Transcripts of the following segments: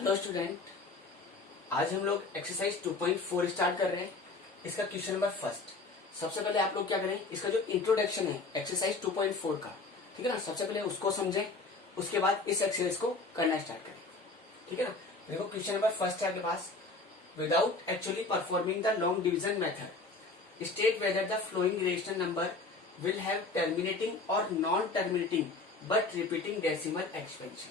Hello student, आज हम लोग एक्सरसाइज 2.4 स्टार्ट कर रहे हैं। इसका क्वेश्चन नंबर फर्स्ट। सबसे पहले आप लोग क्या करें, इसका जो इंट्रोडक्शन है एक्सरसाइज 2.4 का, ठीक है ना, सबसे पहले उसको समझें, उसके बाद इस एक्सरसाइज को करना स्टार्ट करें, ठीक है ना। देखो क्वेश्चन नंबर फर्स्ट है आपके पास। Without actually performing the long division method state whether the following rational number will have terminating और non terminating but repeating decimal expansion.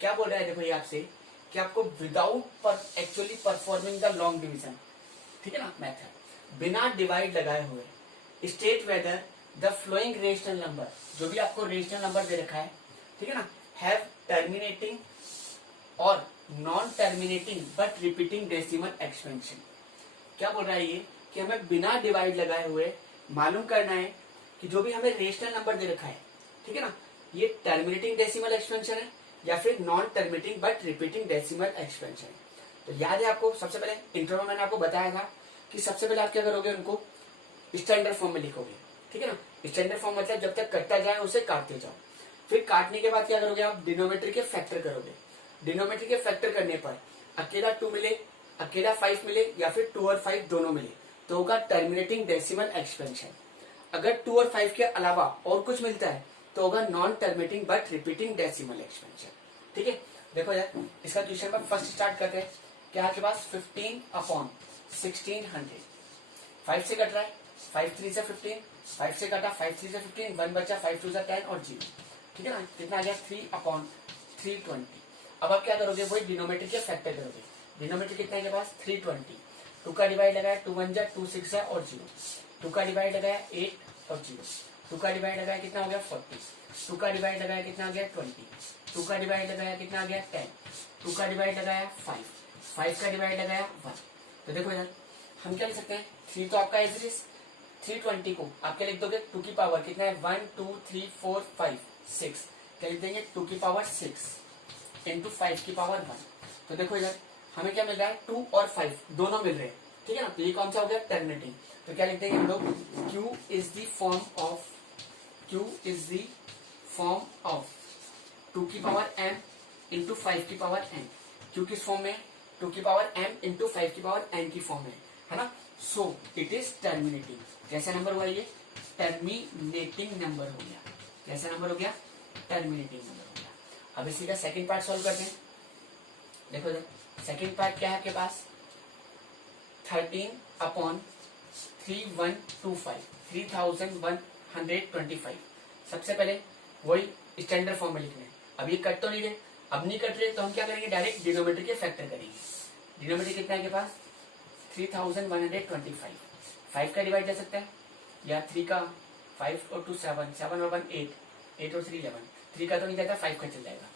क्या बोल रहा है, देखो ये आपसे कि आपको without actually performing the long division, ठीक है ना, मेथड, बिना डिवाइड लगाए हुए state whether the following rational number, जो भी आपको रेशनल नंबर दे रखा है, ठीक है ना, हैव टर्मिनेटिंग और non terminating but repeating decimal expansion. क्या बोल रहा है ये कि हमें बिना डिवाइड लगाए हुए मालूम करना है कि जो भी हमें रेशनल नंबर दे रखा है, ठीक है ना, ये टर्मिनेटिंग डेसिमल एक्सपेंशन है या फिर non terminating but repeating decimal expansion. तो याद है आपको, सबसे पहले इंट्रो में मैंने आपको बताया था कि सबसे पहले आप क्या करोगे, उनको स्टैंडर्ड फॉर्म में लिखोगे, ठीक है ना। स्टैंडर्ड फॉर्म मतलब जब तक कटता जाए उसे काटते जाओ। फिर काटने के बाद क्या करोगे, आप डिनोमिनेटर के फैक्टर करोगे। डिनोमिनेटर के फैक्टर करने पर अकेला 2 मिले, अकेला 5 मिले या फिर 2 और 5 दोनों मिले तो होगा टर्मिनेटिंग डेसिमल एक्सपेंशन। अगर 2 और 5 के अलावा और कुछ मिलता है तो होगा non terminating but repeating decimal expansion, ठीक है। देखो यार, इसका क्वेश्चन नंबर फर्स्ट स्टार्ट करते हैं। क्या आपके पास 15/1600, 5 से कट रहा है, 5 3 से 15, 5 से कटा, 5 3 से 15, 1 बचा, 5 2 से 10 और 0, ठीक है ना। कितना आ गया 3/320। अब आप क्या करोगे, वही डिनोमिनेटर के फैक्टर करोगे। डिनोमिनेटर कितना है के पास 320, 2 का डिवाइड लगाया 2 1 जा 2 6 जा और 0, 2 का डिवाइड लगाया 8 और 0, 2 का डिवाइड लगाया कितना हो गया 40, 2 का डिवाइड लगाया कितना आ गया 20, 2 का डिवाइड लगाया कितना आ गया 10, 2 का डिवाइड लगाया 5, 5 का डिवाइड लगाया 1। तो देखो यार, हम क्या लिख सकते हैं, 3 तो आपका एज इट इज, 320 को आप क्या लिख दोगे, 2 की पावर कितना है 1 2 3 4 5 6, क्या लिख देंगे 2 की पावर 6 इंटू 5 की पावर 1। तो देखो इधर हमें क्या मिल रहा है, 2 और 5 दोनों मिल रहे हैं, ठीक है ना। तो ये कौन सा हो गया, टर्मिनेटिंग। तो क्या लिखते हैं हम लोग, Q is the form of 2 की पावर m इंटू 5 की पावर n। Q किस फॉर्म में, 2 की पावर m इंटू 5 की पावर n की फॉर्म है ना। सो इट इज टर्मिनेटिंग। कैसा नंबर हुआ ये, टर्मिनेटिंग नंबर हो गया। कैसा नंबर हो गया, टर्मिनेटिंग नंबर हो गया। अब इसी का सेकंड पार्ट सॉल्व करते हैं। देखो सेकंड पार्ट क्या है आपके पास, 13/3125, 3125। सबसे पहले वही स्टैंडर्ड फॉर्म में लिखना है। अब ये कट तो नहीं रहे, अब नहीं कट रहे तो हम क्या करेंगे, डायरेक्ट डिनोमिनेटर के फैक्टर करेंगे। डिनोमिनेटर कितना है के पास 3125, 5 का डिवाइड ले सकते हैं या 3 का, 5 और 2 7, 7 और 1 8, 8 और 3 11, 3 का तो नहीं जाता, 5 का चल जाएगा,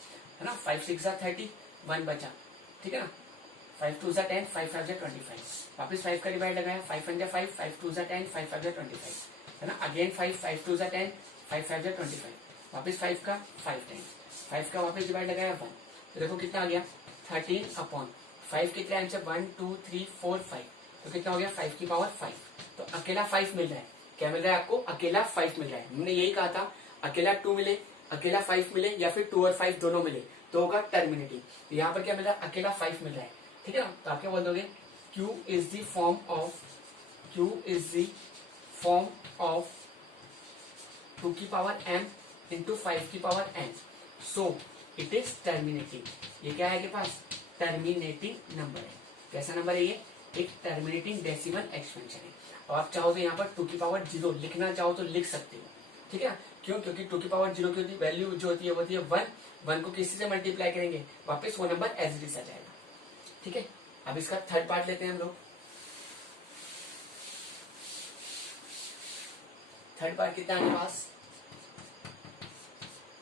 है ना। 5 6 30, 1 बचा, ठीक है ना। 5 2 10, 5 5 25, वापिस 5 का डिवाइड लगाया, 5 1 5, 5 2 10, 5 5 25, है ना। अगेन 5 5 2 10, 5 5 25, वापिस 5 का 5 टाइम्स, 5 का वापिस डिवाइड लगाया 1। तो देखो कितना आ गया 13/5 कितना आंसर 1 2 3 4 5, तो कितना हो गया 5 की पावर 5। तो अकेला 5 मिल रहा है, क्या मिल रहा है आपको, अकेला 5 मिल रहा है। हमने यही कहा था, अकेला 2 मिले, अकेला 5 मिले या फिर 2 और 5 दोनों मिले तो होगा टर्मिनेटिंग। तो यहाँ पर क्या मिल रहा है, अकेला 5 मिल रहा है, ठीक है ना। तो आप क्या बोल दोगे, Q is the form of 2 की पावर m इंटू 5 की power n, so it is terminating. ये क्या है आपके पास, टर्मिनेटिंग नंबर है। कैसा नंबर है ये, एक टर्मिनेटिंग डेसिमल एक्सपेंशन है। और आप चाहो तो यहाँ पर 2 की पावर 0 लिखना चाहो तो लिख सकते हो, ठीक है। क्यों, क्योंकि 2 की पावर 0 की वैल्यू जो होती है वो होती है 1, 1 को किसी से मल्टीप्लाई करेंगे वापस वो नंबर एज इट इज आ जाएगा, ठीक है। अब इसका थर्ड पार्ट लेते हैं हम लोग। थर्ड पार्ट कितना है आपके पास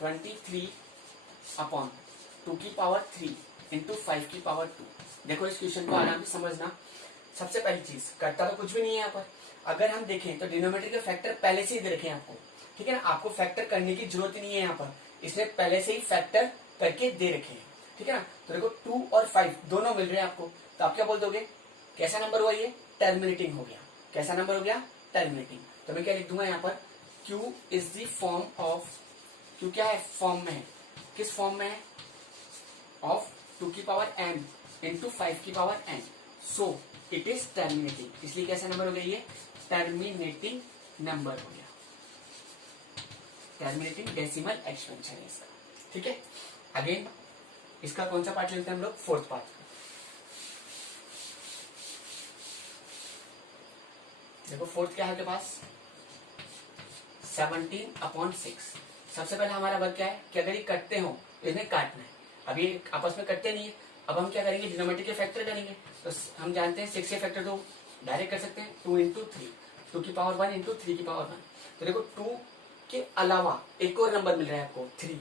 23/2 की पावर 3 इंटू 5 की पावर 2। देखो इस क्वेश्चन को आराम से समझना। सबसे पहली चीज, करता तो कुछ भी नहीं है यहाँ पर। अगर हम देखें तो डिनोमिनेटर के फैक्टर पहले से ही दे रखे हैं आपको, ठीक है ना। आपको फैक्टर करने की जरूरत ही नहीं है यहाँ पर, इसने पहले से ही फैक्टर करके दे रखे हैं, ठीक है ना। तो देखो 2 और 5 दोनों मिल रहे हैं आपको, तो आप क्या बोल दोगे, कैसा नंबर हुआ ये, टर्मिनेटिंग हो गया। कैसा नंबर हो गया, टर्मिनेटिंग। तो मैं क्या लिख दूंगा यहाँ पर, Q is the form of, Q क्या है, फॉर्म में है, किस फॉर्म में है, ऑफ 2 की पावर m इंटू 5 की power n, so it is terminating, इसलिए कैसा नंबर हो गया ये, टर्मिनेटिंग नंबर हो गया, टर्मिनेटिंग डेसिमल एक्सपेंशन है इसका। ठीक है, अगेन इसका कौन सा पार्ट लेते हैं हम लोग, फोर्थ पार्ट। देखो फोर्थ क्या है आपके पास, 17/6। सबसे पहले हमारा वर्क क्या है कि अगर ये कटते हो तो इन्हें काटना है। अब ये आपस में कटते नहीं है, अब हम क्या करेंगे, डिनोमिनेटर के फैक्टर करेंगे। तो हम जानते हैं 6 के फैक्टर तो डायरेक्ट कर सकते हैं, 2 इंटू 3, 2 की पावर 1 इंटू 3 की पावर 1। तो देखो 2 के अलावा एक और नंबर मिल रहा है आपको 3,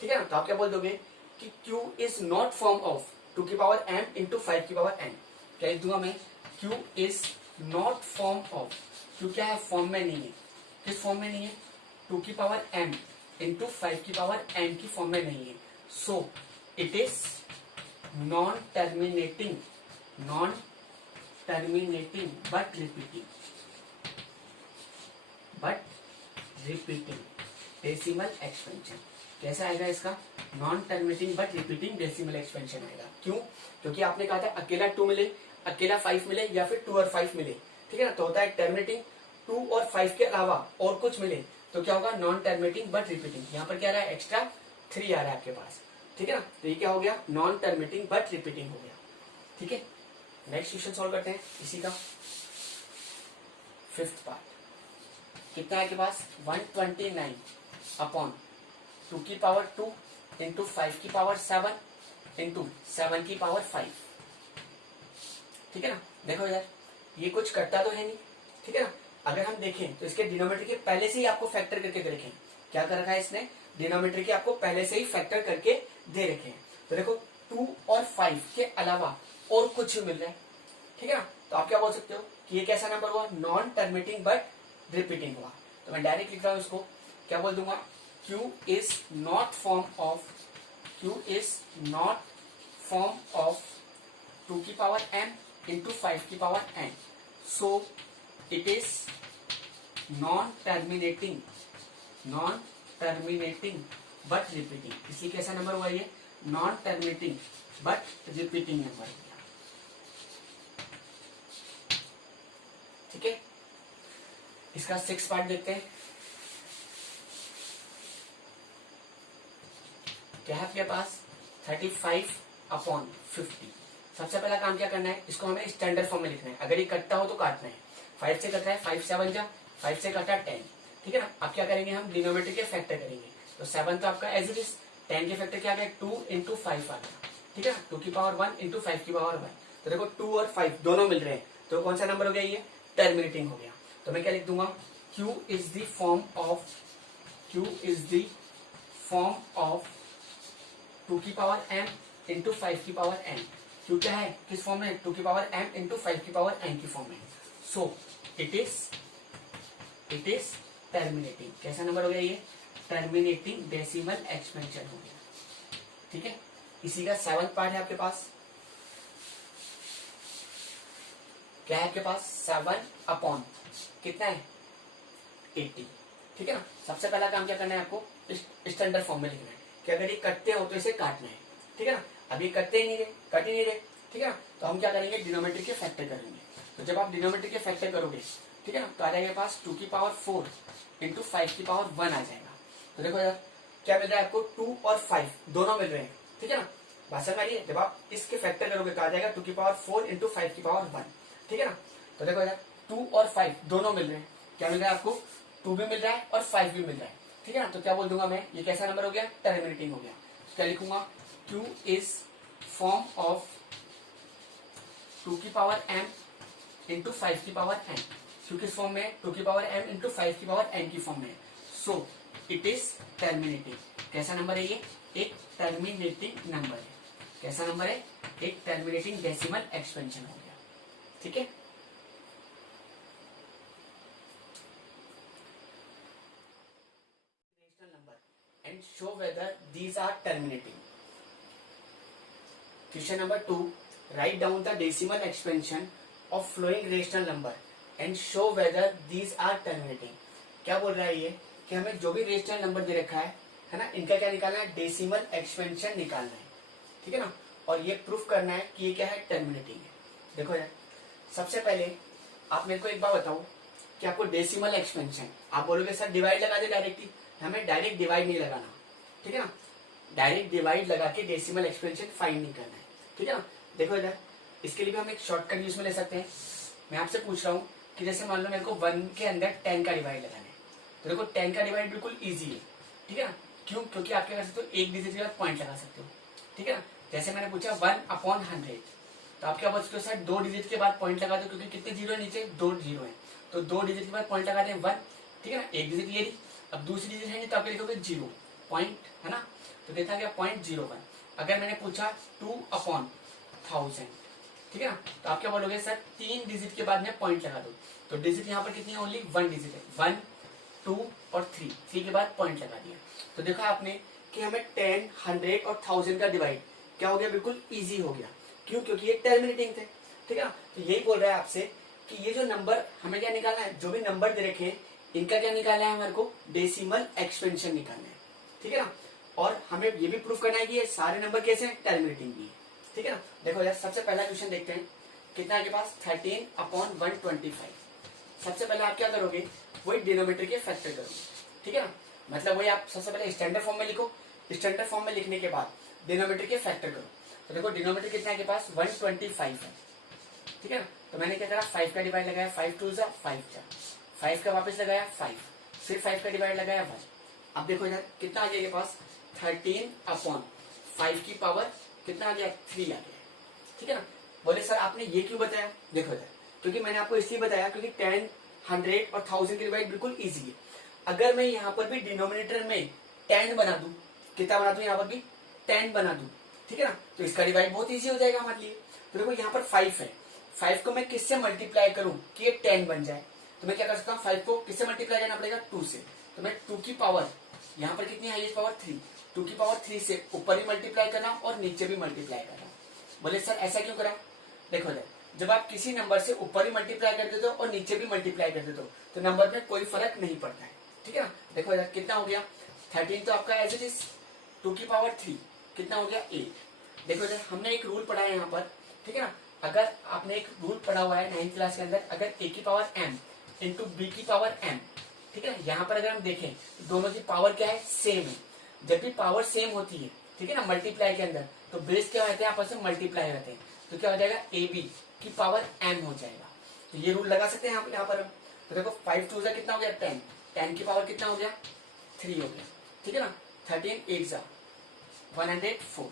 ठीक है ना। तो आप क्या बोल दोगे कि Q is not form of 2 की पावर m इंटू 5 की पावर n। क्या लिख दूंगा मैं, Q is not form of, Q क्या है, फॉर्म में नहीं है। किस फॉर्म में नहीं है, 2 की पावर m इंटू 5 की पावर n की फॉर्म में नहीं है। So it is non terminating, non terminating but repeating, but repeating decimal expansion. कैसा आएगा इसका, non terminating but repeating decimal expansion आएगा। क्यों, क्योंकि आपने कहा था अकेला 2 मिले, अकेला 5 मिले या फिर 2 और 5 मिले, ठीक है ना। तो होता है टर्मिनेटिंग 2 और 5 के अलावा और कुछ मिले तो क्या होगा, नॉन टर्मिनेटिंग बट रिपीटिंग। यहाँ पर क्या आ रहा है, एक्स्ट्रा 3 आ रहा है आपके पास, ठीक है ना। तो ये क्या हो गया, नॉन टर्मिनेटिंग बट रिपीटिंग हो गया। ठीक है, नेक्स्ट क्वेश्चन सॉल्व करते हैं इसी का फिफ्थ पार्ट। कितना है आपके पास, 129/2 की पावर 2 इंटू 5 की पावर 7 इंटू 7 की पावर 5। ठीक है ना। देखो यार ये कुछ करता तो है नहीं, ठीक है ना। अगर हम देखें तो इसके डिनोमिनेटर के पहले से ही आपको फैक्टर करके दे रखे हैं। क्या कर रखा है इसने, डिनोमिनेटर के आपको पहले से ही फैक्टर करके दे रखे हैं। तो देखो 2 और 5 के अलावा और कुछ मिल रहा है, ठीक है ना। तो आप क्या बोल सकते हो कि ये कैसा नंबर हुआ, नॉन टर्मिनेटिंग बट रिपीटिंग हुआ। तो मैं डायरेक्ट लिख रहा हूं इसको, क्या बोल दूंगा, Q is not form of, Q is not form of 2 की पावर m इंटू 5 की power n। So it is non terminating, non terminating but repeating. इसलिए कैसा नंबर हुआ ये, non terminating but repeating number. ठीक है, इसका 6 पार्ट देखते हैं। क्या है आपके पास, 35/50। सबसे पहला काम क्या करना है, इसको हमें स्टैंडर्ड फॉर्म में लिखना है। अगर ये कटता हो तो काटना है, 5 से कट रहा है, 5 7 जा, 5 से कटा 10, ठीक है ना। अब क्या करेंगे, हम डिनोमिनेटर के फैक्टर करेंगे। तो 7 तो आपका एज इट इज, 10 के फैक्टर क्या गया, 2 इंटू 5 आ गया, ठीक है ना। 2 की पावर 1 इंटू 5 की पावर 1। तो देखो 2 और 5 दोनों मिल रहे हैं, तो कौन सा नंबर हो गया, ये टर्मिनेटिंग हो गया। तो मैं क्या लिख दूंगा, Q is the form of, Q is the form of 2 की पावर m इंटू 5 की पावर n। Q क्या है, किस फॉर्म में, 2 की पावर m इंटू 5 की पावर n की फॉर्म में। सो इट इज टर्मिनेटिंग। कैसा नंबर हो गया ये, टर्मिनेटिंग डेसिमल एक्सपेंशन हो गया। ठीक है, इसी का 7th पार्ट है आपके पास। क्या है आपके पास, 7 कितना है, 80। ठीक है ना। सबसे पहला काम क्या करना है आपको, स्टैंडर्ड फॉर्म में लिखना है कि अगर ये कटते हो तो इसे काटना है, ठीक है ना। अभी कटते ही नहीं रहे, कट ही नहीं रहे, ठीक है ना। तो हम क्या करेंगे, डिनोमिनेटर के फैक्टर करेंगे। तो जब आप डिनोमिनेटर के फैक्टर करोगे, ठीक है ना, तो आ जाएगा पास 2 की पावर 4 इंटू 5 की पावर 1 आ जाएगा। तो देखो यार क्या मिल रहा है आपको, 2 और 5 दोनों मिल रहे हैं, ठीक है ना। बात समझ आ रही है, जब आप इसके फैक्टर करोगे तो आ जाएगा 2 की पावर 4 इंटू 5 की पावर 1, ठीक है ना। तो देखो यार 2 और 5 दोनों मिल रहे हैं, क्या मिल रहा है आपको, 2 भी मिल रहा है और 5 भी मिल रहा है, ठीक है ना। तो क्या बोल दूंगा मैं, ये कैसा नंबर हो गया, टर्मिनेटिंग हो गया। तो क्या लिखूंगा, Q इज फॉर्म ऑफ 2 की पावर m इंटू 5 की पावर n। Q किस फॉर्म में, 2 की पावर m इंटू 5 की पावर n की फॉर्म में। सो इट इज टर्मिनेटिंग। कैसा नंबर है ये, एक टर्मिनेटिंग नंबर है। कैसा नंबर है, एक टर्मिनेटिंग डेसिमल एक्सपेंशन हो गया। ठीक है, and show whether these are terminating. Question number 2. Write down the decimal expansion of flowing rational number and show whether these are terminating. क्या बोल रहा है ये कि हमें जो भी रेशनल नंबर दे रखा है ना, इनका क्या निकालना है, डेसिमल एक्सपेंशन निकालना है, ठीक है ना। और ये प्रूफ करना है कि ये क्या है, टर्मिनेटिंग है। देखो यार, सबसे पहले आप मेरे को एक बात बताओ कि आपको डेसिमल एक्सपेंशन, आप बोलोगे सर डिवाइड लगा दे डायरेक्टली, हमें डायरेक्ट डिवाइड नहीं लगाना, ठीक है ना, डायरेक्ट डिवाइड लगा के डेसिमल एक्सपेंशन फाइंड नहीं करना है, ठीक है ना। देखो इधर, इसके लिए भी हम एक शॉर्टकट यूज में ले सकते हैं। मैं आपसे पूछ रहा हूँ कि जैसे मान लो मेरे को 1 के अंदर 10 का डिवाइड लगाना है, तो देखो 10 का डिवाइड बिल्कुल ईजी है, ठीक है ना। क्यों? क्योंकि आप क्या कर सकते हो, एक डिजिट के बाद पॉइंट लगा सकते हो, ठीक है ना। जैसे मैंने पूछा 1/100, तो आप क्या बोल सकते हो, सर 2 डिजिट के बाद पॉइंट लगा दो, क्योंकि कितने जीरो है नीचे, 2 जीरो है, तो 2 डिजिट के बाद पॉइंट लगा दें 1, ठीक है ना। एक डिजिट ये, अब दूसरी डिजिट है तो आप लिखोगे 0 पॉइंट, है ना, तो देखा गया 0.01। अगर मैंने पूछा 2/1000, ठीक है ना, तो आप क्या बोलोगे, सर 3 डिजिट के बाद में पॉइंट लगा दो, तो डिजिट यहाँ पर कितनी है, ओनली 1 डिजिट है, 1, 2 और 3 के बाद पॉइंट लगा दिया। तो देखा आपने कि हमें 10, 100 और 1000 का डिवाइड क्या हो गया, बिल्कुल इजी हो गया। क्यों? क्योंकि ये टर्मिनेटिंग थे, ठीक है ना। तो यही बोल रहा है आपसे कि ये जो नंबर हमें क्या निकालना है, जो भी नंबर दे रखे हैं इनका क्या निकालना है, हमारे को डेसिमल एक्सपेंशन निकालना है, ठीक है ना। और हमें ये भी प्रूफ करना है कि ये सारे नंबर कैसे हैं, टर्मिनेटिंग भी है, ठीक है ना। देखो यार, सबसे पहला क्वेश्चन देखते हैं, कितना है आपके पास, 13/125। सबसे पहले आप क्या करोगे, वही डिनोमिनेटर के फैक्टर करोगे, ठीक है ना। मतलब वही आप सबसे पहले स्टैंडर्ड फॉर्म में लिखो, स्टैंडर्ड फॉर्म में लिखने के बाद डिनोमिनेटर के फैक्टर करो। तो देखो डिनोमिनेटर कितना है के पास, 125 है, ठीक है ना। तो मैंने क्या करा, 5 का डिवाइड लगाया, 5 2 जा 5 जा, 5 का वापस लगाया 5, फिर 5 का डिवाइड लगाया 1। अब देखो इधर कितना आ गया के पास, 13/5 की पावर कितना आ गया, 3 आ गया, ठीक है ना। बोले सर आपने ये क्यों बताया, देखो इधर, क्योंकि मैंने आपको इसलिए बताया क्योंकि 10, 100 और 1000 के डिवाइड बिल्कुल इजी है। अगर मैं यहाँ पर भी डिनोमिनेटर में 10 बना दूं, कितना बना दूं, यहाँ पर भी 10 बना दूं, ठीक है ना, तो इसका डिवाइड बहुत इजी हो जाएगा हमारे लिए। तो देखो यहाँ पर 5 है, 5 को मैं किससे मल्टीप्लाई करूं कि ये 10 बन जाए, तो मैं क्या कर सकता हूँ, 5 को किससे मल्टीप्लाई करना पड़ेगा, 2 से। तो मैं 2 की पावर, यहाँ पर कितनी हाईएस्ट पावर 3, 2 की पावर 3 से ऊपर भी मल्टीप्लाई करना और नीचे भी मल्टीप्लाई करना। बोले सर ऐसा क्यों करा, देखो जब आप किसी नंबर से ऊपर भी मल्टीप्लाई कर देते हो और नीचे भी मल्टीप्लाई कर देते हो तो नंबर में कोई फर्क नहीं पड़ता है, ठीक है ना। देखो इधर कितना हो गया, 13 तो आपका एज इट इज, 2 की पावर 3 कितना हो गया, 8। देखो इधर हमने एक रूल पढ़ा है यहाँ पर, ठीक है ना। अगर आपने एक रूल पढ़ा हुआ है 9th क्लास के अंदर, अगर a की पावर m इंटू b की पावर m, ठीक है ना, यहाँ पर अगर हम देखें दोनों की पावर क्या है, सेम है। जब भी पावर सेम होती है, ठीक है ना, मल्टीप्लाई के अंदर, तो बेस क्या होते हैं, आपस में मल्टीप्लाई होते हैं, तो क्या हो जाएगा, ए बी की पावर m हो जाएगा। तो ये रूल लगा सकते हैं यहाँ पर हम। तो देखो 5 2 जा कितना हो गया, 10, 10 की पावर कितना हो गया, 3 हो गया, ठीक है ना। 13 8 जा 104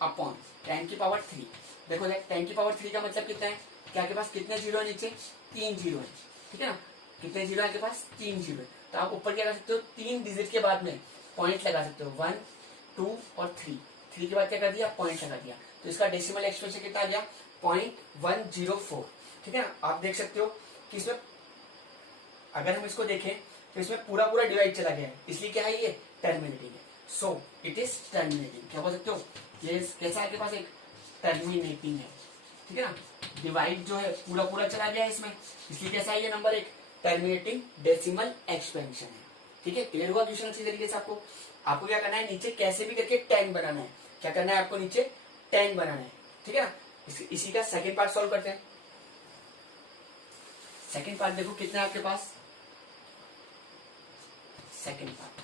अपॉन 10 की पावर 3। देखो 10 की पावर 3 का मतलब कितना है, क्या आपके पास कितने जीरो है, नीचे 3 जीरो है, ठीक है ना। कितने जीरो है आपके पास, 3 जीरो है। तो आप ऊपर क्या कर सकते हो, 3 डिजिट के बाद में पॉइंट लगा सकते हो, 1 2 और 3 के बाद क्या कर दिया, पॉइंट लगा दिया। तो इसका डेसिमल एक्सप्रेशन कितना आ गया, 0.104, ठीक है ना। आप देख सकते हो कि इसमें अगर हम इसको देखें तो इसमें पूरा पूरा डिवाइड चला गया है, इसलिए क्या है, ये टर्मिनेटिंग है। सो इट इज टर्मिनेटिंग, क्या बोल सकते हो, ये कैसा आपके पास एक टर्मिनेटिंग है, ठीक है ना। डिवाइड जो है पूरा पूरा चला गया है इसमें, इसलिए कैसा है ये नंबर, एक टर्मिनेटिंग डेसिमल एक्सपेंशन है, ठीक है। क्लियर हुआ क्वेश्चन अच्छी तरीके से। आपको क्या करना है, नीचे कैसे भी करके 10 बनाना है, क्या करना है आपको, नीचे 10 बनाना है, ठीक है ना। इसी का सेकंड पार्ट सॉल्व करते हैं। सेकंड पार्ट देखो कितना है आपके पास, सेकंड पार्ट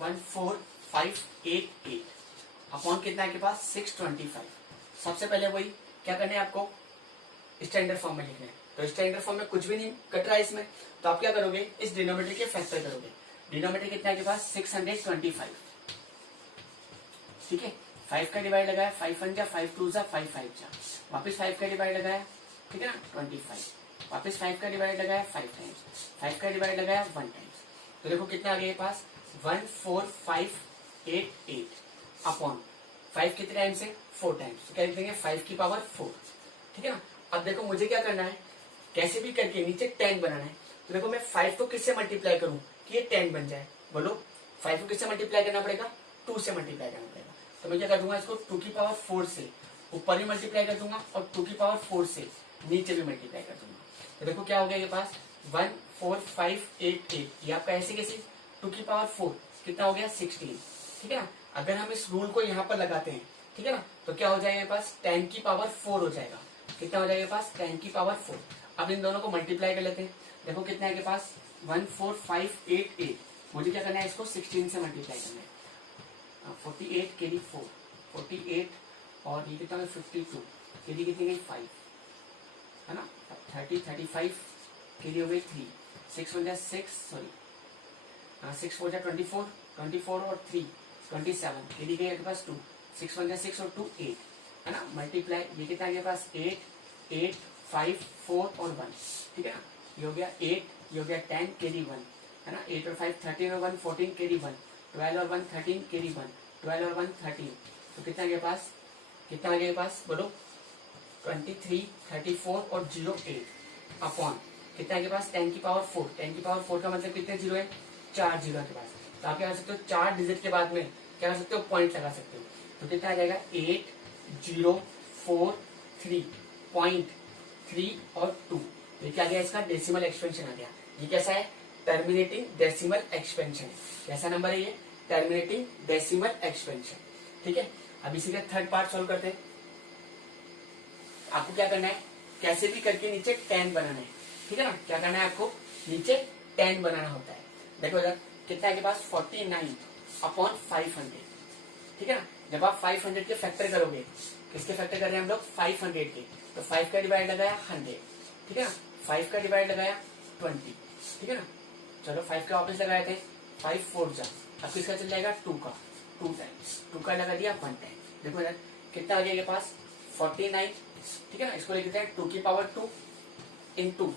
14588 अपॉन कितना है आपके पास, 625। सबसे पहले वही क्या करना है आपको, स्टैंडर्ड फॉर्म में लिखना है। तो स्टैंडर्ड फॉर्म में कुछ भी नहीं कट रहा है इसमें, तो आप क्या करोगे, इस डिनोमिनेटर के फैक्टर करोगे। डिनोमिनेटर कितना है आपके पास, 625, ठीक है। 5 का डिवाइड लगाया, 5 1 जा 5 2 जा 5 5 जा, वापस 5 का डिवाइड लगाया, ठीक है ना, 25, वापस 5 का डिवाइड लगाया 5 टाइम्स, 5 का डिवाइड लगाया 1 टाइम्स। तो देखो कितना आ गया पास, 14588 अपॉन 5 कितने टाइम्स है, 4 टाइम्स, तो क्या लिख देंगे, 5 की पावर 4, ठीक है ना। अब देखो मुझे क्या करना है, कैसे भी करके नीचे 10 बनाना है। तो देखो मैं 5 को किससे मल्टीप्लाई करूं कि ये 10 बन जाए, बोलो 5 को किससे मल्टीप्लाई करना पड़ेगा, 2 से मल्टीप्लाई करना पड़ेगा। तो मैं क्या कर दूंगा, इसको 2 की पावर 4 से ऊपर भी मल्टीप्लाई कर दूंगा और 2 की पावर 4 से नीचे भी मल्टीप्लाई कर दूंगा। तो देखो क्या हो गया ये पास, 14588, ये आपका ऐसे कैसे, 2 की पावर 4 कितना हो गया, 16, ठीक है ना। अगर हम इस रूल को यहाँ पर लगाते हैं ठीक है ना। तो क्या हो जाएगा मेरे पास 10 की पावर 4 हो जाएगा। कितना हो जाएगा पास 10 की पावर 4। अब इन दोनों को मल्टीप्लाई कर लेते हैं। देखो कितना है के पास 14588। मुझे क्या करना है इसको 16 से मल्टीप्लाई करना है। 48 के डी 4 48 और ये कितना 52 के डी कितनी गई 5 है ना। 30 35 के डी हो गई 3 6 हो जाए 6 सॉरी 6 हो जाए 24 24 और 3 27 के डी गई आपके पास 2 6 1 6 और 2 8 है ना। मल्टीप्लाई ये कितना है पास 8 8 5 4 और 1 ठीक है ना। ये हो गया 8 ये हो गया 10 के डी 1 है ना। 8 और 5 13 और 1 14 के डी 1 12 और 1 13 के डी 1 12 और 1 13। तो कितना के पास कितना आ गया पास बोलो 23 34 और 0 8 अपॉन कितना के पास 10 की पावर 4। 10 की पावर 4 का मतलब कितने जीरो है 4 जीरो के पास। तो आप क्या कर सकते हो 4 डिजिट के बाद में क्या कर सकते हो पॉइंट लगा सकते हो। तो कितना आ जाएगा 8 0 4 3 पॉइंट 3 और 2। ये क्या गया इसका डेसिमल एक्सपेंशन आ गया। ये कैसा है टर्मिनेटिंग डेसिमल एक्सपेंशन। कैसा नंबर है ये टर्मिनेटिंग डेसिमल एक्सपेंशन। ठीक है। अब इसी का थर्ड पार्ट सॉल्व करते हैं। आपको क्या करना है कैसे भी करके नीचे 10 बनाना है। ठीक है ना। क्या करना है आपको नीचे 10 बनाना होता है। देखो इधर कितना है के पास 49 अपॉन 500। ठीक है ना। जब आप 500 के फैक्टर करोगे किसके फैक्टर कर रहे हैं हम लोग 500 के। तो 5 का डिवाइड लगाया 100 ठीक है ना। 5 का डिवाइड लगाया 20 ठीक है ना। चलो 5 का वापस लगाए थे 5 4 जा। अब किसका चल जाएगा 2 का 2 टाइम्स 2 का लगा दिया 1 टाइम। देखो इधर कितना आ गया के पास 49 ठीक है ना। इसको लिख देते हैं 2 की पावर 2 इंटू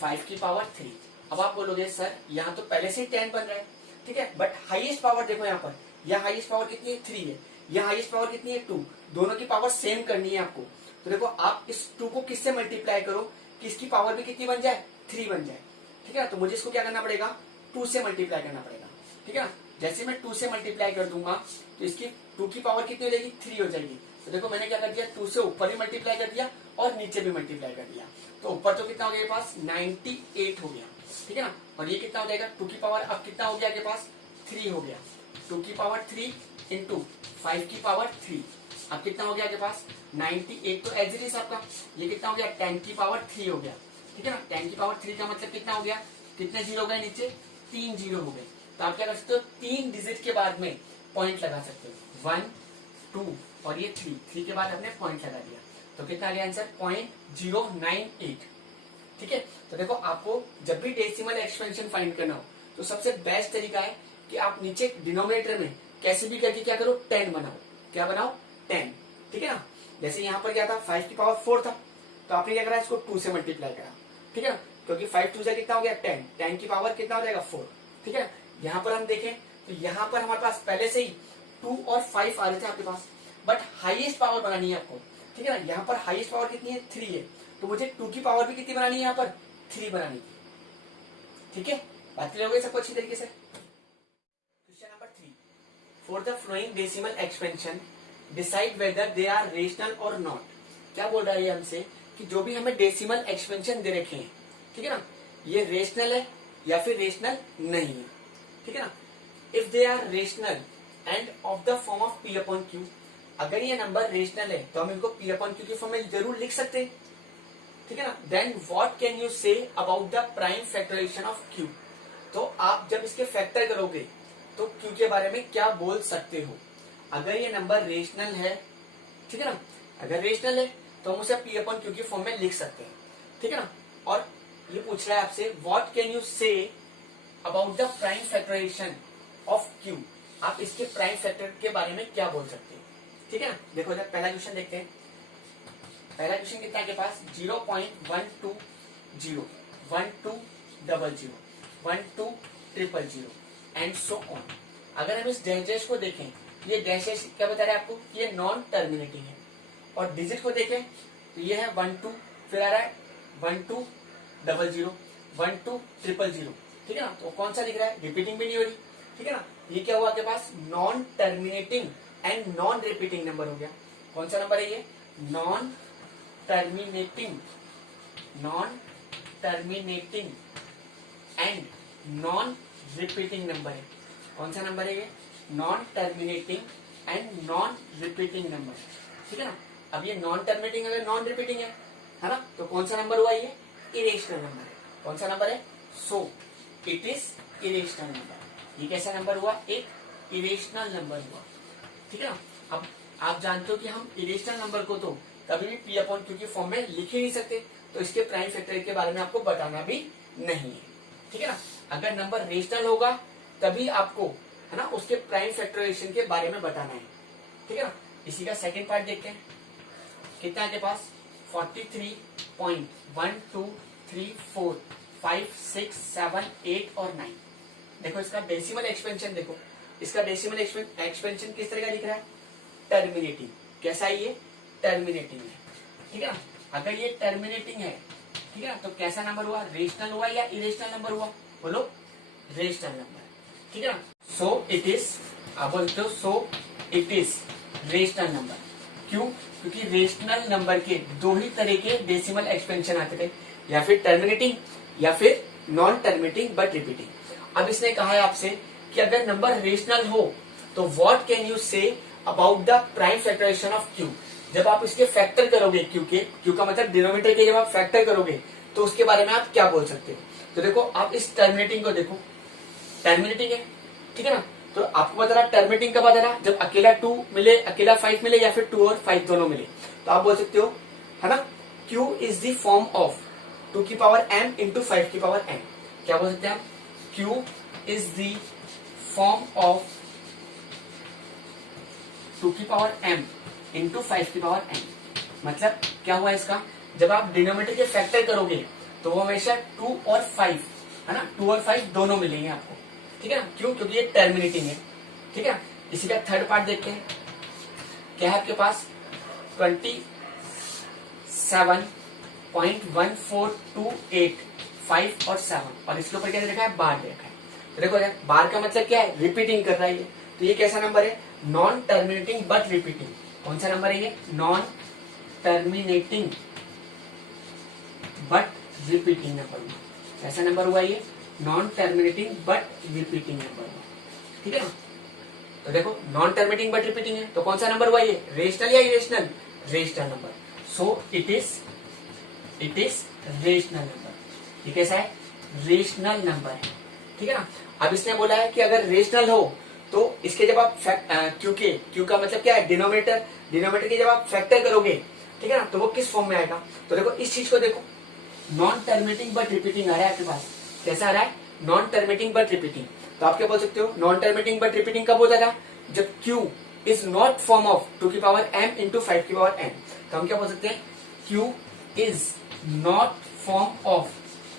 5 की पावर 3। अब आप बोलोगे सर यहाँ तो पहले से ही 10 बन रहा है ठीक है। बट हाईएस्ट पावर देखो यहाँ पर यह हाईएस्ट पावर कितनी है 3 है। यह हाईएस्ट पावर कितनी है 2। दोनों की पावर सेम करनी है आपको। तो देखो आप इस 2 को किससे मल्टीप्लाई करो कि इसकी पावर भी कितनी बन जाए 3 बन जाए। ठीक है ना। तो मुझे इसको क्या करना पड़ेगा 2 से मल्टीप्लाई करना पड़ेगा। ठीक है ना। जैसे मैं 2 से मल्टीप्लाई कर दूंगा तो इसकी 2 की पावर कितनी हो जाएगी 3 हो जाएगी। तो देखो मैंने क्या कर दिया 2 से ऊपर भी मल्टीप्लाई कर दिया और नीचे भी मल्टीप्लाई कर दिया। तो ऊपर तो कितना हो गया पास 98 हो गया। ठीक है ना। और ये कितना हो जाएगा 2 की पावर अब कितना हो गया के पास 3 हो गया। 2 की पावर 3 इंटू 5 की पावर 3। अब कितना हो गया के पास 98 तो एज इट इज आपका। ये कितना हो गया 10 की पावर 3 हो गया। ठीक है ना। 10 की पावर 3 का मतलब कितना हो गया कितने जीरो हो गए नीचे 3 जीरो हो गए। तो आप क्या कर सकते हो 3 डिजिट के बाद में पॉइंट लगा सकते हो 1 2 और ये 3 के बाद आपने पॉइंट लगा दिया। तो कितना आ गया आंसर 0.098। ठीक है। तो देखो आपको जब भी डेसिमल एक्सपेंशन फाइंड करना हो तो सबसे बेस्ट तरीका है कि आप नीचे डिनोमिनेटर में कैसे भी करके क्या करो 10 बनाओ। क्या बनाओ 10। ठीक है ना। जैसे यहाँ पर क्या था 5 की पावर 4 था तो आपने क्या करा इसको 2 से मल्टीप्लाई करा। ठीक है ना। क्योंकि 5 2 से कितना हो गया 10 10 की पावर कितना हो जाएगा 4। ठीक है। यहाँ पर हम देखें तो यहाँ पर हमारे पास पहले से ही 2 और 5 आ रहे थे आपके पास। बट हाईएस्ट पावर बनानी है आपको। ठीक है ना। यहाँ पर हाईएस्ट पावर कितनी है 3 है। तो मुझे 2 की पावर भी कितनी बनानी है यहाँ पर 3 बनानी है। ठीक है। बात क्लियर हो गई सबको अच्छी तरीके से। Question number 3 for the flowing decimal expansion decide whether they are rational or not. क्या बोल रहा है ये हमसे कि जो भी हमें डेसिमल एक्सपेंशन दे रखे हैं ठीक है ना ये रेशनल है या फिर रेशनल नहीं है। ठीक है ना। If they are rational and of the form of p upon q. अगर ये नंबर रेशनल है तो हम इनको पी अपॉन क्यू की फॉर्म में जरूर लिख सकते हैं। ठीक है ना। Then what can you say about the prime factorisation of q. तो आप जब इसके फैक्टर करोगे तो क्यू के बारे में क्या बोल सकते हो। अगर ये नंबर रेशनल है ठीक है ना अगर रेशनल है तो हम उसे पी अपॉन क्यू की फॉर्म में लिख सकते हैं। ठीक है ना। और ये पूछ रहा है आपसे what can you say about the prime factorisation of q. आप इसके प्राइम फैक्टर के बारे में क्या बोल सकते हैं। ठीक है ना। देखो इधर पहला क्वेश्चन देखते हैं। पहला क्वेश्चन कितना है के पास 0.120 1200 1200 एंड सो ऑन। अगर हम इस डैश को देखें ये डैश क्या बता रहा है आपको ये नॉन टर्मिनेटिंग है। और डिजिट को देखें तो ये है 12 फिर आ रहा है 1200 1200। ठीक है ना। तो कौन सा दिख रहा है रिपीटिंग भी नहीं हो रही। ठीक है ना। ये क्या हुआ आपके पास non terminating and non repeating number हो गया। कौन सा नंबर है ये non terminating and non repeating number है। कौन सा नंबर है ये non terminating and non repeating number, ठीक है ना। अब ये नॉन टर्मिनेटिंग अगर नॉन रिपीटिंग है ना, तो कौन सा नंबर हुआ ये, इरेशनल नंबर है। कौन सा नंबर है, so it is irrational number. ये कैसा नंबर हुआ, एक इरेशनल नंबर हुआ, ठीक है ना। अब आप जानते हो कि हम इरेशनल नंबर को तो कभी भी पी अपॉन क्यू की फॉर्म में लिख ही नहीं सकते, तो इसके प्राइम फैक्टर के बारे में आपको बताना भी नहीं है, ठीक है ना। अगर नंबर रेशनल होगा तभी आपको, है ना, उसके प्राइम फैक्टराइजेशन के बारे में बताना है, ठीक है ना। इसी का सेकंड पार्ट देखते हैं। कितना है आपके पास, 43.1234567 और 9। देखो इसका डेसिमल एक्सपेंशन, देखो इसका डेसिमल एक्सपेंशन किस तरह का दिख रहा है, टर्मिनेटिंग। कैसा है ये, टर्मिनेटिंग है, ठीक है ना। अगर ये टर्मिनेटिंग है, ठीक है ना, तो कैसा नंबर हुआ, रेशनल हुआ या इरेशनल नंबर हुआ, बोलो, रेशनल नंबर, ठीक है ना। सो इट इज, आप बोलते हो सो इट इज रेशनल नंबर। क्यों, क्योंकि रेशनल नंबर के दो ही तरह के डेसिमल एक्सपेंशन आते थे, या फिर टर्मिनेटिंग या फिर नॉन टर्मिनेटिंग बट रिपीटिंग। अब इसने कहा है आपसे कि अगर नंबर रेशनल हो तो what can you say about the prime factorisation of q. जब आप इसके फैक्टर करोगे क्यू के, क्यू का मतलब डिनोमिनेटर के, जब आप फैक्टर करोगे तो उसके बारे में आप क्या बोल सकते हो। तो देखो आप इस टर्मिनेटिंग को देखो, टर्मिनेटिंग है, ठीक है ना। तो आपको पता रहा टर्मिनेटिंग कब आता रहा, जब अकेला 2 मिले, अकेला 5 मिले, या फिर 2 और 5 दोनों मिले, तो आप बोल सकते हो, है ना, Q is the form of 2 की पावर m इंटू 5 की पावर n। क्या बोल सकते हैं आप, Q is the form of 2 की पावर m इंटू 5 की पावर n। मतलब क्या हुआ इसका, जब आप डिनोमिनेटर के फैक्टर करोगे तो वो हमेशा 2 और 5, है ना, 2 और 5 दोनों मिलेंगे आपको, ठीक है ना। क्यों, क्योंकि ये टर्मिनेटिंग है, ठीक है। इसी का थर्ड पार्ट देखते हैं। क्या है आपके पास, 27.14285 और 7, और इसके ऊपर क्या लिखा है, बार लिखा है। तो देखो यार, बार का मतलब क्या है, रिपीटिंग कर रहा है ये। तो ये कैसा नंबर है, नॉन टर्मिनेटिंग बट रिपीटिंग। कौन सा नंबर है ये, non terminating but repeating number हुआ। कैसा नंबर हुआ ये, non terminating but repeating number हुआ, ठीक है ना। तो देखो नॉन टर्मिनेटिंग बट रिपीटिंग है, तो कौन सा नंबर हुआ ये, रेशनल या irrational, rational number. So it is rational number. ये कैसा है, रेशनल नंबर है, ठीक है ना। अब इसने बोला है कि अगर रेशनल हो तो इसके जब आप क्यू का मतलब क्या है, डिनोमिनेटर के जब आप फैक्टर करोगे, ठीक है ना, तो वो किस फॉर्म में आएगा। तो देखो इस चीज को देखो, नॉन टर्मिनेटिंग बट रिपीटिंग आ रहा है आपके पास। कैसा आ रहा है, नॉन टर्मिनेटिंग बट रिपीटिंग। तो आप क्या बोल सकते हो, नॉन टर्मिनेटिंग बट रिपीटिंग कब होता था, जब Q is not form of 2 की पावर m इंटू 5 की पावर n। तो हम क्या बोल सकते हैं, Q is not form of,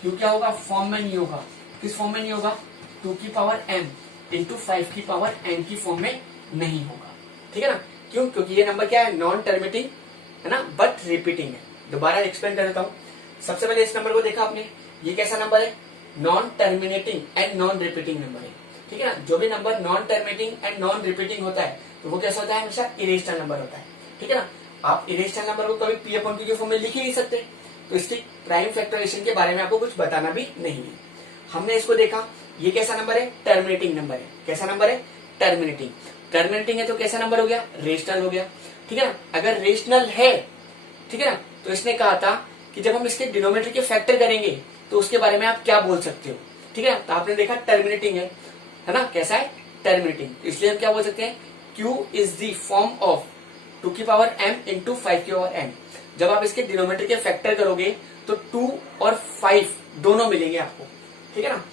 Q क्या होगा, फॉर्म में नहीं होगा। किस फॉर्म में नहीं होगा, 2 की पावर m इंटू 5 की पावर n की फॉर्म में नहीं होगा, ठीक है ना। क्यों, क्योंकि ये नंबर क्या है, नॉन टर्मिनेटिंग है ना, बट रिपीटिंग है। दोबारा एक्सप्लेन कर देता हूँ। सबसे पहले इस नंबर को देखा आपने, ये कैसा नंबर है, non terminating and non repeating number है, ठीक है ना। जो भी number non terminating and non repeating होता है तो वो कैसा होता है, हमेशा इरेशनल नंबर होता है, ठीक है ना। आप इरेशनल नंबर को कभी पी अपॉन क्यू के फॉर्म में लिख ही नहीं सकते, तो इसकी प्राइम फैक्टराइजेशन के बारे में आपको कुछ बताना भी नहीं है। हमने इसको देखा, ये कैसा नंबर है, टर्मिनेटिंग नंबर है। कैसा नंबर है, टर्मिनेटिंग। टर्मिनेटिंग है तो कैसा नंबर हो गया, रेशनल हो गया, ठीक है ना। अगर रेशनल है, ठीक है ना, तो इसने कहा था कि जब हम इसके डिनोमिनेटर के फैक्टर करेंगे तो उसके बारे में आप क्या बोल सकते हो, ठीक है। तो आपने देखा टर्मिनेटिंग है ना, कैसा है, टर्मिनेटिंग। इसलिए हम क्या बोल सकते हैं, Q is the form of 2 की पावर m इंटू 5 की पावर n। जब आप इसके डिनोमिनेटर के फैक्टर करोगे तो 2 और 5 दोनों मिलेंगे आपको, ठीक है ना।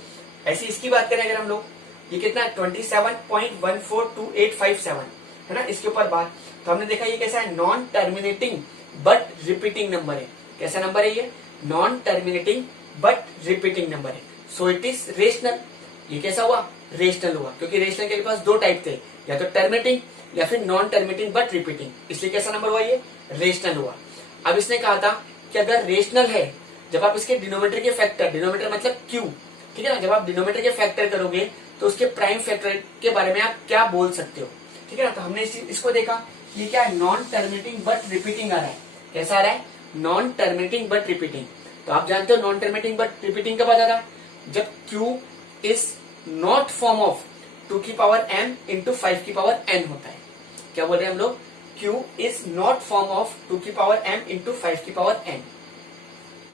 ऐसी इसकी बात करें अगर हम लोग, ये कितना है, 27.14285 है ना, इसके ऊपर बात। तो हमने देखा ये कैसा है, non terminating but repeating number है। कैसा नंबर है ये, non terminating but repeating number है। So it is rational. ये कैसा हुआ, रेशनल हुआ, क्योंकि रेशनल के पास दो टाइप थे, या तो टर्मिनेटिंग या फिर नॉन टर्मिनेटिंग बट रिपीटिंग, इसलिए कैसा नंबर हुआ, ये रेशनल हुआ। अब इसने कहा था कि अगर रेशनल है, जब आप इसके डिनोमिनेटर के फैक्टर, डिनोमिनेटर मतलब Q, ठीक है ना, जब आप डिनोमिनेटर के फैक्टर करोगे तो उसके प्राइम फैक्टर के बारे में आप क्या बोल सकते हो, ठीक है ना। तो हमने इसको देखा, ये क्या है, नॉन टर्मिनेटिंग बट रिपीटिंग आ रहा है। कैसा आ रहा है, नॉन टर्मिनेटिंग बट रिपीटिंग। तो आप जानते हो नॉन टर्मिनेटिंग बट रिपीटिंग कब आता था, जब Q is not form of 2 की पावर m इंटू 5 की पावर n होता है, क्या बोल रहे हैं हम लोग, Q is not form of 2 की पावर m इंटू 5 की पावर n।